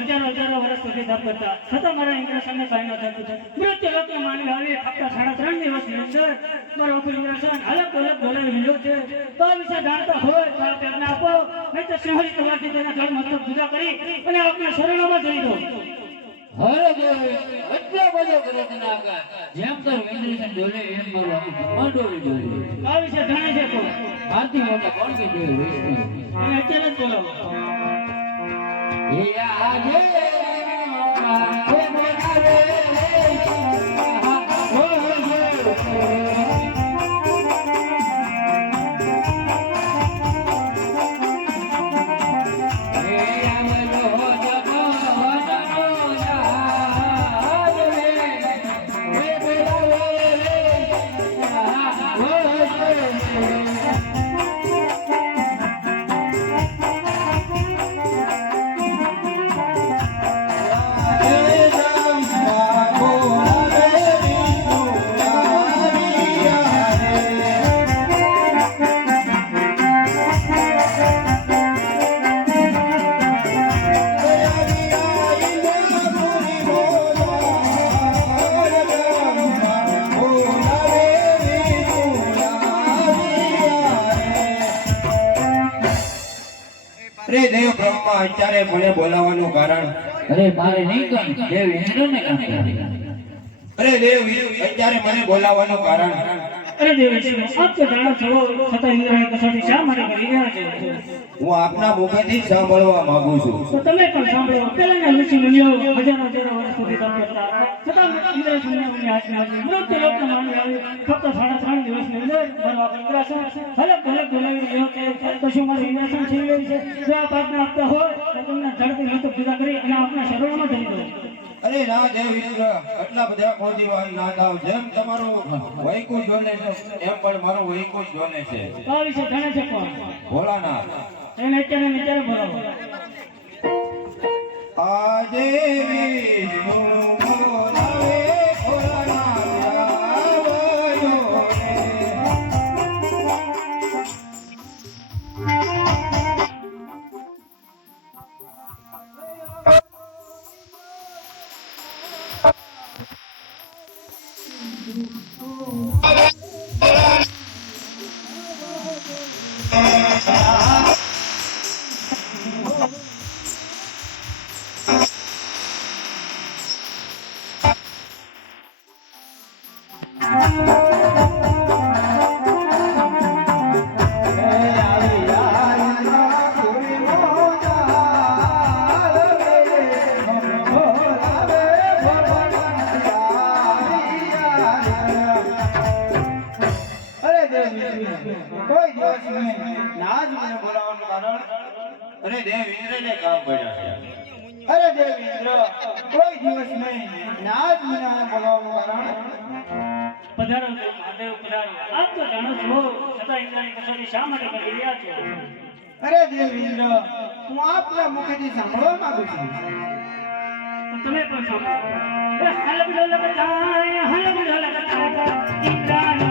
હજારો હજારો વર્ષ સુધી છતાં મારા ઇન્દ્ર સામે કાંઈ ન મૃત્યુ લોકમાં માનવી આવી ફક્ત સાડા ત્રણ દિવસની અંદર મારો ઇન્દ્રસન અલગ અલગ બોલાવી રહ્યો છે. તો વિશે જાણતા હોય તો આપ આપો. નહીં તો સિંહરી કલાકથી તેના ઘર મતલબ જુદા કરી અને આપને શરણોમાં જઈ દો અરે દેવ એટલો બધો કરે છે ને જેમ તાર વેન્દ્રેશન ડોલે એમ મારું આખું બ્રહ્માંડ ડોલે ડોલે આ વિશે જાણે છે તો. આરતી મોટા કોણ કે દેવ અને અત્યારે જ બોલાવો. એ આજે Bye. દેવ અત્યારે મને બોલાવવાનું કારણ? અરે મારે નહીં કામ દેવ ઇન્દ્રને કામ અરે દેવ અત્યારે મને બોલાવવાનું કારણ? અરે દેવેશ્વર આપ તો જાણો છો છતાં ઇન્દ્રની કસોટી શા માટે કરી રહ્યા છે? હું આપના મુખેથી સાંભળવા માંગુ છું. તો તમે પણ સાંભળો. પહેલાના ઋષિ મુનિઓ હજારો હજારો વર્ષ સુધી તપ કરતા છતાં ઇન્દ્ર શૂન્યની આજ્ઞા હતી મૃત્યુ લોકના માનવી આવી ફક્ત સાડા ત્રણ દિવસની અંદર આ ઇન્દ્રાસન હલક હલક બોલાવી રહ્યો છે તો શું મારું ઇન્દ્રાસન છે? જો આપ આજ્ઞા આપતા હોય તો તમને ઝડપી મતલબ પૂજા કરી અને આપના શરણમાં જઈ દો અરે ના દેવ ઇન્દ્ર આટલા બધા ખોજીવાન ના થાવ જેમ તમારો વૈકુ જોને છે એમ પણ મારો વૈકુ જોને છે. તો છે વિશે છે કોણ? ભોળાનાથ. એને અત્યારે ને ભરો આજે વિષ્ણુ અરે ના જ મને બોલાવવાનું કારણ? અરે દેવ ઇન્દ્રને કામ પડ્યા છે. અરે દેવ ઇન્દ્ર કોઈ દિવસ નહીં. ના જ મને બોલાવવાનું કારણ? પધારો દેવ મહાદેવ પધારો. આપ તો જાણો છો છતાં ઇન્દ્રની કસોટી શા માટે કરી રહ્યા છો? અરે દેવ ઇન્દ્ર હું આપના મુખેથી સાંભળવા માંગુ છું. તમે પણ સાંભળો. એ હલબડો લગતાય હલબડો લગતાય ઇન્દ્રાનો